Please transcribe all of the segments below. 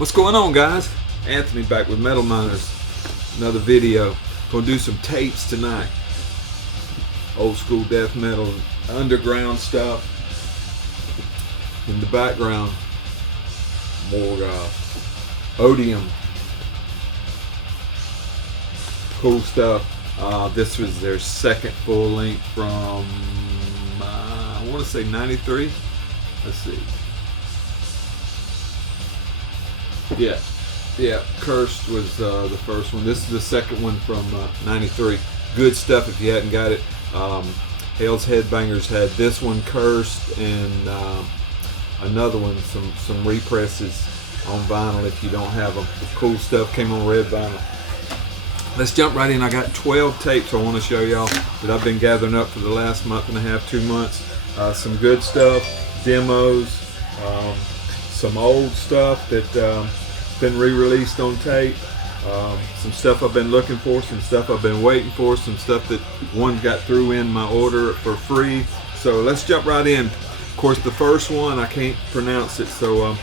What's going on, guys? Anthony back with Metal Miners. Another video. Gonna do some tapes tonight. Old school death metal, underground stuff. In the background, Morgoth, Odium. Cool stuff. This was their second full length from, I want to say 93. Let's see. Yeah, Cursed was the first one. This is the second one from 93. Good stuff if you hadn't got it. Hell's Headbangers had this one, Cursed, and another one, some represses on vinyl if you don't have them. Cool stuff, came on red vinyl. Let's jump right in. I got 12 tapes I want to show y'all that I've been gathering up for the last month and a half, 2 months. Some good stuff, demos, some old stuff that been re-released on tape, some stuff I've been looking for, some stuff I've been waiting for, some stuff that one got through in my order for free. So let's jump right in. Of course, the first one I can't pronounce it, so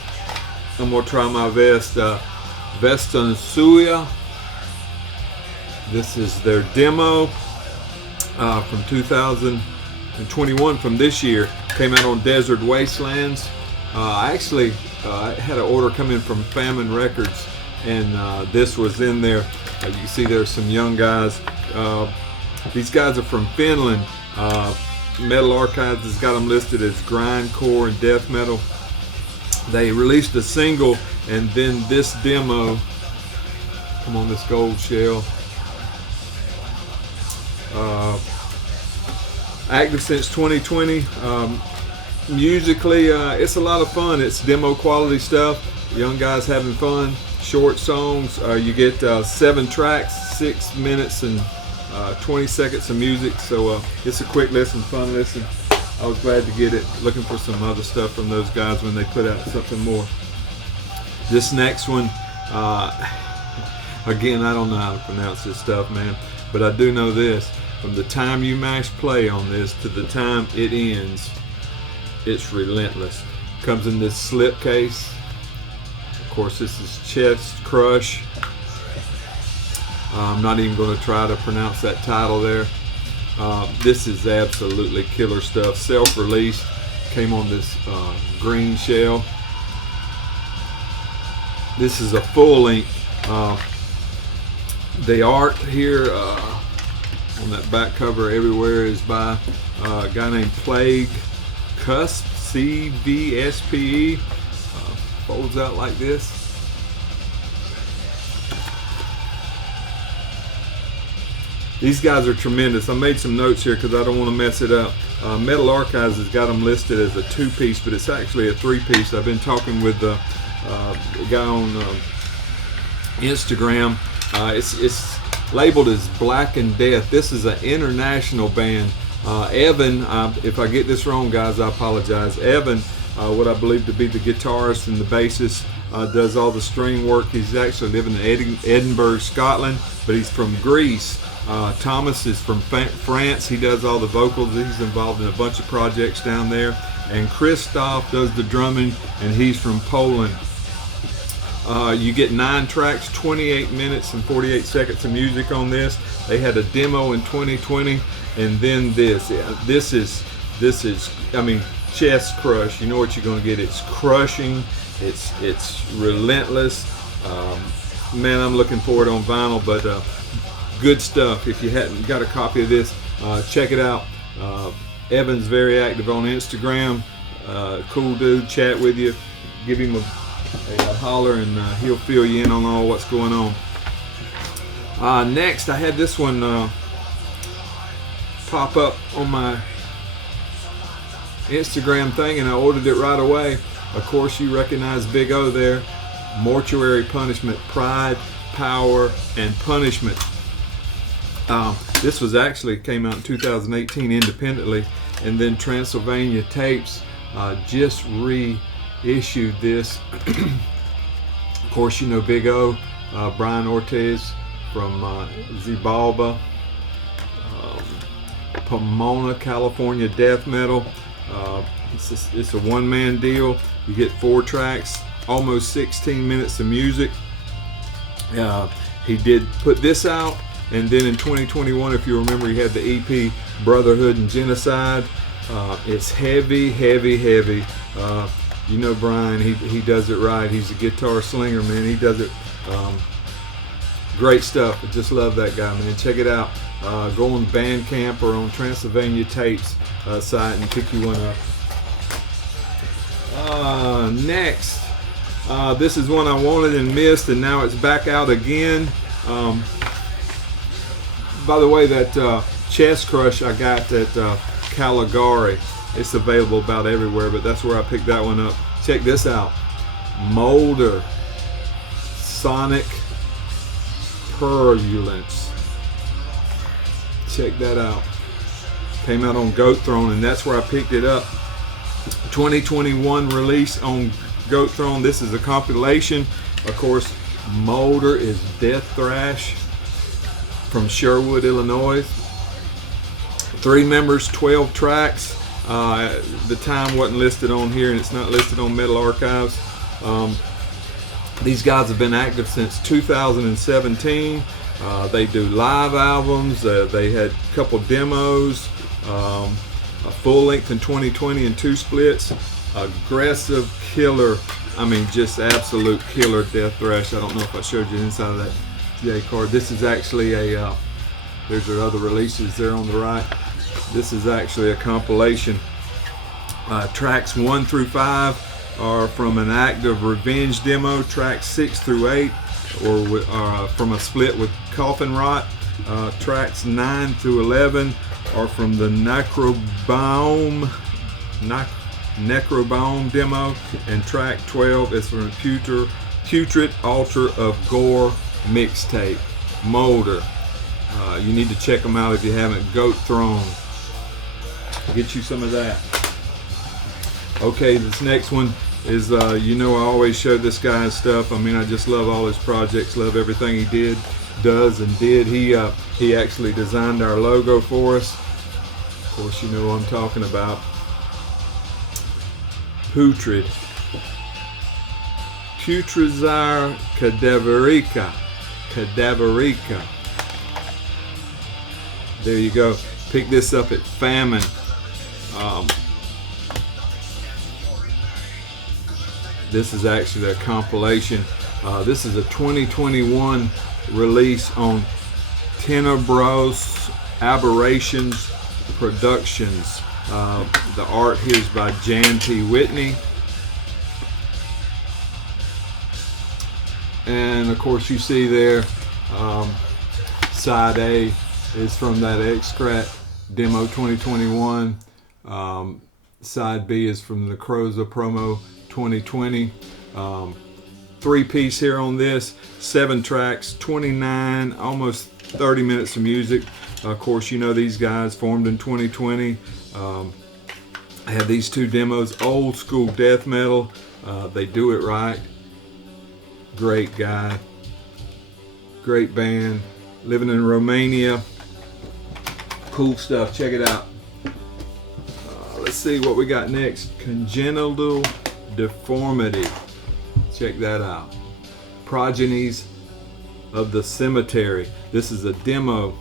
I'm gonna try my best. Vaestonsuoja. This is their demo from 2021, from this year. Came out on Desert Wastelands. I actually had an order come in from Famine Records, and this was in there. You can see there's some young guys. These guys are from Finland. Metal Archives has got them listed as grindcore and death metal. They released a single, and then this demo. Come on, this gold shell. Active since 2020. Musically, it's a lot of fun. It's demo quality stuff. Young guys having fun. Short songs. You get 7 tracks, 6 minutes and 20 seconds of music. So it's a quick listen, fun listen. I was glad to get it. Looking for some other stuff from those guys when they put out something more. This next one, again, I don't know how to pronounce this stuff, man, but I do know this. From the time you mash play on this to the time it ends, it's relentless. Comes in this slip case. Of course, this is Chestcrush. I'm not even going to try to pronounce that title there. This is absolutely killer stuff. Self-released. Came on this green shell. This is a full length. The art here on that back cover everywhere is by a guy named Plague Cusp, C-V-S-P-E. Folds out like this. These guys are tremendous. I made some notes here because I don't want to mess it up. Metal Archives has got them listed as a 2-piece, but it's actually a 3-piece. I've been talking with the guy on Instagram. It's labeled as Black and Death. This is an international band. Evan, if I get this wrong, guys, I apologize. Evan, what I believe to be the guitarist and the bassist, does all the string work. He's actually living in Edinburgh, Scotland, but he's from Greece. Thomas is from France. He does all the vocals. He's involved in a bunch of projects down there. And Christoph does the drumming, and he's from Poland. You get 9 tracks, 28 minutes and 48 seconds of music on this. They had a demo in 2020, and then this. This is, I mean, Chestcrush. You know what you're going to get. It's crushing. It's relentless. Man, I'm looking for it on vinyl, but good stuff. If you hadn't got a copy of this, check it out. Evan's very active on Instagram. Cool dude. Chat with you. Give him a holler, and he'll fill you in on all what's going on. Next, I had this one pop up on my Instagram thing, and I ordered it right away. Of course, you recognize Big O there. Mortuary Punishment, Pride, Power, and Punishment. This was actually came out in 2018 independently, and then Transylvania Tapes just reissued this. Of course, you know Big O, Brian Ortiz from Zibalba, Pomona, California death metal. It's a one-man deal. You get 4 tracks, almost 16 minutes of music. He did put this out, and then in 2021, if you remember, he had the EP Brotherhood and Genocide. It's heavy, heavy, heavy. You know Brian, he does it right. He's a guitar slinger, man. He does it. Great stuff. I just love that guy, man. Check it out. Go on Bandcamp or on Transylvania Tapes site and pick you one up. Next, this is one I wanted and missed, and now it's back out again. By the way, that Chestcrush I got at Caligari. It's available about everywhere, but that's where I picked that one up. Check this out. Molder Sonic Purulence. Check that out. Came out on Goat Throne, and that's where I picked it up. 2021 release on Goat Throne. This is a compilation. Of course, Molder is death thrash from Sherwood, Illinois. 3 members, 12 tracks. The time wasn't listed on here, and it's not listed on Metal Archives. These guys have been active since 2017. They do live albums. They had a couple demos, a full length in 2020 and 2 splits. Aggressive killer, I mean just absolute killer death thrash. I don't know if I showed you the inside of that J card. This is actually a, there's their other releases there on the right. This is actually a compilation. Tracks 1 through 5 are from an active Revenge demo. Tracks 6 through 8 or from a split with Coffin Rot. Tracks 9 through 11 are from the Necrobaum demo, and track 12 is from the Putrid Altar of Gore mixtape. Molder. You need to check them out if you haven't. Goat Throne. Get you some of that. Okay, this next one is, you know, I always show this guy's stuff. I mean, I just love all his projects, love everything he does and did. He actually designed our logo for us. Of course, you know what I'm talking about. Putred. Putrezire Cadaverica. There you go. Pick this up at Famine. This is actually a compilation. This is a 2021 release on Tenebros Aberrations Productions. The art here is by Jan P. Whitney. And of course you see there, side A is from that Excrat demo 2021. Side B is from the Croza promo 2020. 3-piece here on this, 7 tracks, 29, almost 30 minutes of music. Of course, you know these guys formed in 2020. I had these 2 demos, old school death metal. They do it right. Great guy, great band, living in Romania. Cool stuff. Check it out. Let's see what we got next. Congenital Deformity. Check that out. Progenies of the Cemetery. This is a demo.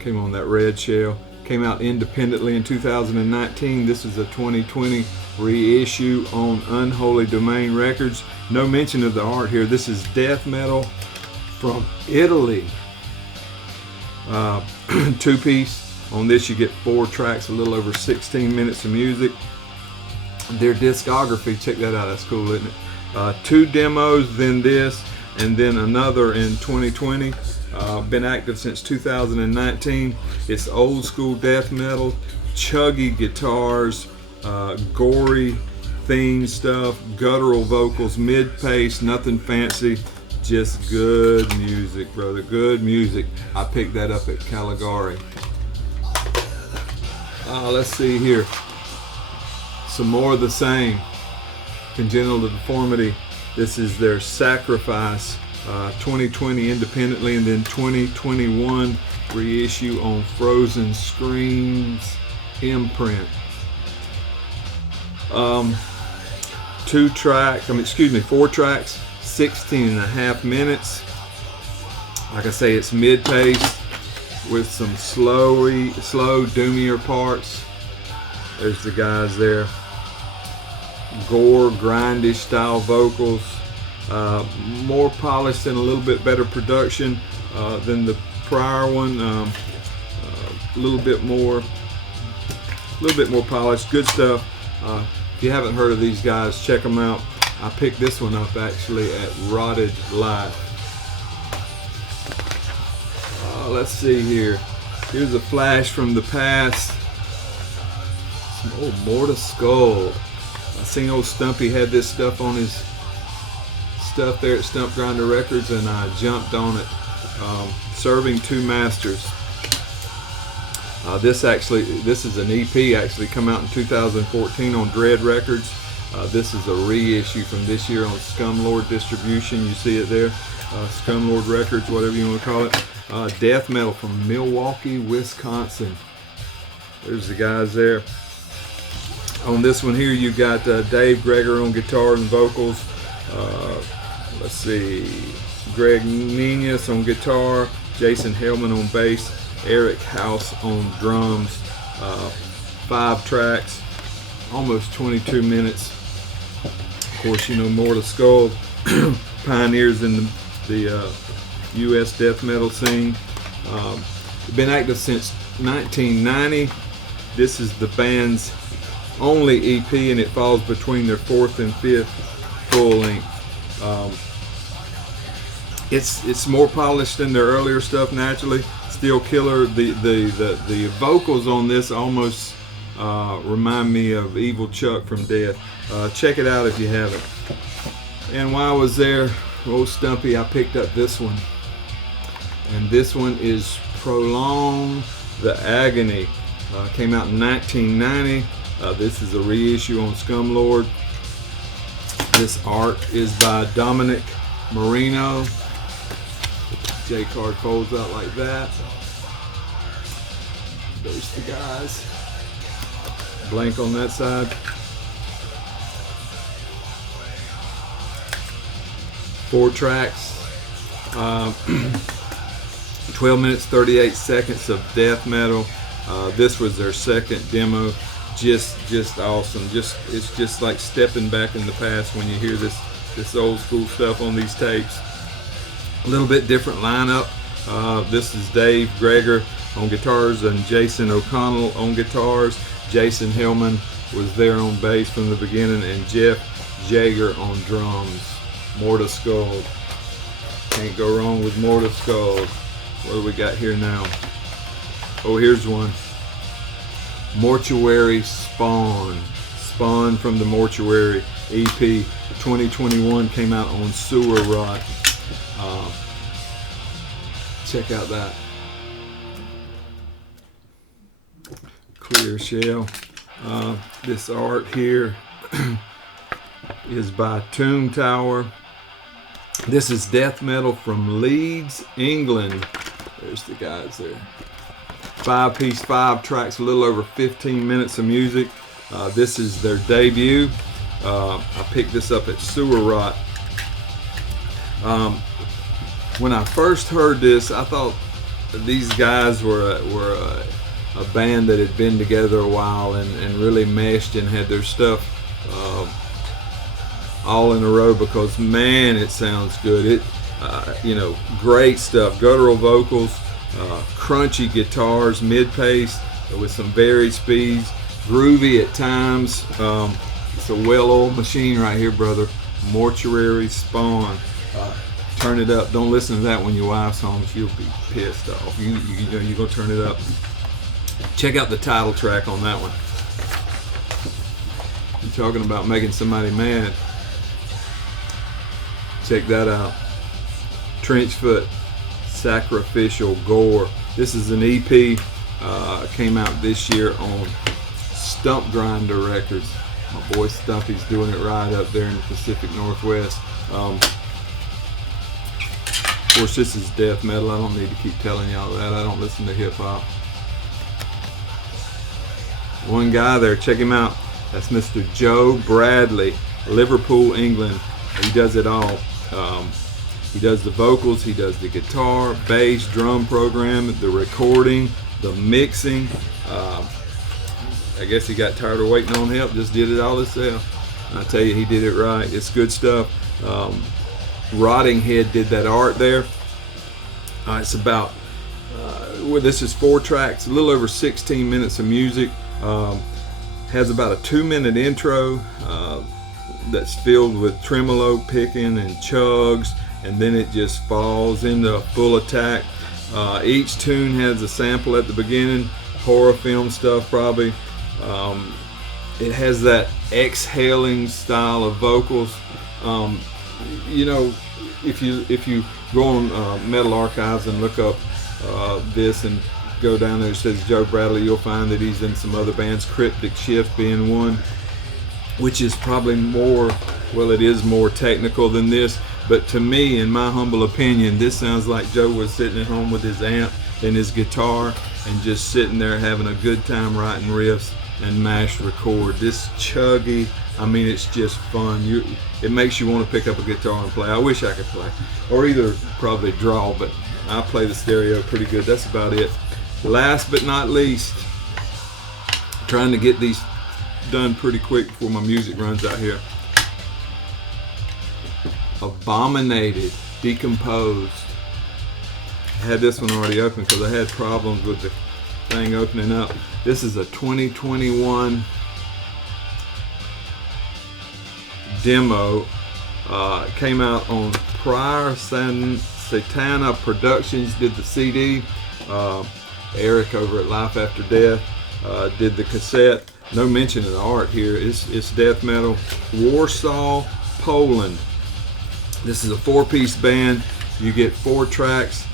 Came on that red shell. Came out independently in 2019. This is a 2020 reissue on Unholy Domain Records. No mention of the art here. This is death metal from Italy. 2-piece. On this you get 4 tracks, a little over 16 minutes of music. Their discography, check that out, that's cool, isn't it? 2 demos, then this, and then another in 2020. Been active since 2019. It's old school death metal, chuggy guitars, gory theme stuff, guttural vocals, mid-pace, nothing fancy, just good music, brother, good music. I picked that up at Caligari. Let's see here. Some more of the same. Congenital Deformity. This is their Sacrifice. 2020 independently, and then 2021 reissue on Frozen Screams imprint. 4 tracks, 16.5 minutes. Like I say, it's mid-paced with some slow, doomier parts. There's the guys there. Gore, grindish style vocals. More polished and a little bit better production than the prior one. A little bit more polished. Good stuff. If you haven't heard of these guys, check them out. I picked this one up actually at Rotted Light. Let's see here. Here's a flash from the past. Some old Morta Skuld. I seen old Stumpy had this stuff on his stuff there at Stump Grinder Records, and I jumped on it. Serving Two Masters. This is an EP actually come out in 2014 on Dread Records. This is a reissue from this year on Scumlord distribution. You see it there, Scumlord Records, whatever you want to call it. Death metal from Milwaukee, Wisconsin. There's the guys there. On this one here, you got Dave Greger on guitar and vocals. Let's see, Greg Nenius on guitar, Jason Hellman on bass, Eric House on drums. 5 tracks, almost 22 minutes. Of course, you know Morta Skuld, pioneers in the U.S. death metal scene. Been active since 1990. This is the band's only EP, and it falls between their 4th and 5th full length. It's more polished than their earlier stuff. Naturally, still killer. The vocals on this almost remind me of Evil Chuck from Death. Check it out if you haven't. And while I was there, old Stumpy, I picked up this one, and this one is Prolong, the Agony. Came out in 1990. This is a reissue on Scumlord. This art is by Dominic Marino. J card folds out like that. There's the guys. Blank on that side. 4 tracks. 12 minutes 38 seconds of death metal. This was their second demo. Just awesome. It's just like stepping back in the past when you hear this old school stuff on these tapes. A little bit different lineup. This is Dave Greger on guitars and Jason O'Connell on guitars. Jason Hellman was there on bass from the beginning, and Jeff Jager on drums. Morta Skuld. Can't go wrong with Morta Skuld. What do we got here now? Oh, here's one. Mortuary Spawn. Spawn from the Mortuary EP 2021 came out on Sewer Rot. Check out that. Clear shell. This art here is by Tomb Tower. This is death metal from Leeds, England. There's the guys there. 5-piece, 5 tracks, a little over 15 minutes of music. This is their debut. I picked this up at Sewer Rot. When I first heard this, I thought these guys were a band that had been together a while and really meshed and had their stuff all in a row, because man, it sounds good. Great stuff. Guttural vocals, crunchy guitars, mid-pace with some varied speeds, groovy at times. It's a well-oiled machine right here, brother. Mortuary Spawn. Turn it up. Don't listen to that when your wife's home. She'll be pissed off. You're gonna turn it up. Check out the title track on that one. You're talking about making somebody mad. Check that out. Trenchfoot, Sacrificial, Gore. This is an EP. Came out this year on Stump Grinder Records. My boy Stumpy's doing it right up there in the Pacific Northwest. Of course, this is death metal. I don't need to keep telling y'all that. I don't listen to hip hop. One guy there, check him out. That's Mr. Joe Bradley. Liverpool, England. He does it all. He does the vocals, he does the guitar, bass, drum program, the recording, the mixing. I guess he got tired of waiting on help, just did it all himself. I tell you, he did it right. It's good stuff. Rotting Head did that art there. It's about, well, this is 4 tracks, a little over 16 minutes of music. Has about a 2-minute intro that's filled with tremolo picking and chugs, and then it just falls into full attack. Each tune has a sample at the beginning, horror film stuff probably. It has that exhaling style of vocals. You know, if you go on Metal Archives and look up this and go down there, it says Joe Bradley, you'll find that he's in some other bands, Cryptic Shift being one, which is probably more, well, it is more technical than this, but to me, in my humble opinion, this sounds like Joe was sitting at home with his amp and his guitar and just sitting there having a good time writing riffs and mashed record. This chuggy, I mean, it's just fun. It makes you want to pick up a guitar and play. I wish I could play, or either probably draw, but I play the stereo pretty good. That's about it. Last but not least, trying to get these done pretty quick before my music runs out here. Abominated, Decomposed. I had this one already open because I had problems with the thing opening up. This is a 2021 demo. It came out on Prior Satana Productions, did the CD. Eric over at Life After Death did the cassette. No mention of the art here. It's death metal. Warsaw, Poland. This is a 4-piece band. You get 4 tracks,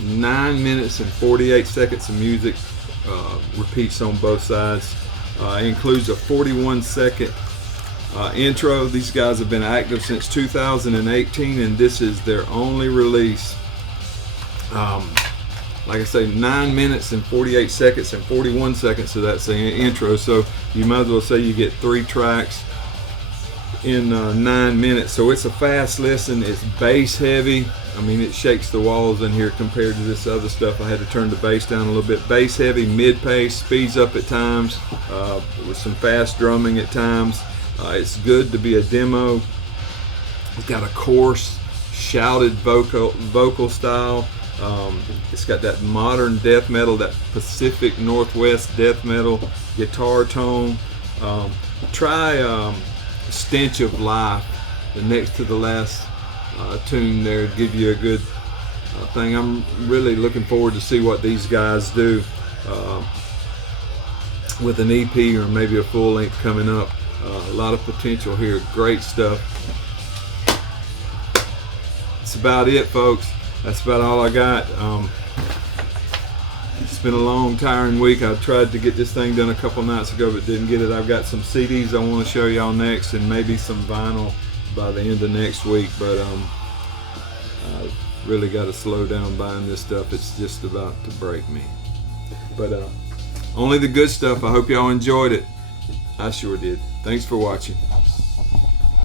9 minutes and 48 seconds of music. Repeats on both sides. It includes a 41-second intro. These guys have been active since 2018, and this is their only release. Like I say, 9 minutes and 48 seconds and 41 seconds of that intro. So you might as well say you get 3 tracks in 9 minutes. So it's a fast listen. It's bass heavy. I mean, it shakes the walls in here compared to this other stuff. I had to turn the bass down a little bit. Bass heavy, mid-pace, speeds up at times, with some fast drumming at times. It's good to be a demo. It's got a coarse, shouted vocal style. It's got that modern death metal, that Pacific Northwest death metal guitar tone. Try Stench of Life, the next to the last tune there, to give you a good thing. I'm really looking forward to see what these guys do with an EP or maybe a full length coming up. A lot of potential here. Great stuff. That's about it, folks. That's about all I got. It's been a long, tiring week. I tried to get this thing done a couple nights ago, but didn't get it. I've got some CDs I want to show y'all next, and maybe some vinyl by the end of next week. But I've really got to slow down buying this stuff. It's just about to break me. But only the good stuff. I hope y'all enjoyed it. I sure did. Thanks for watching.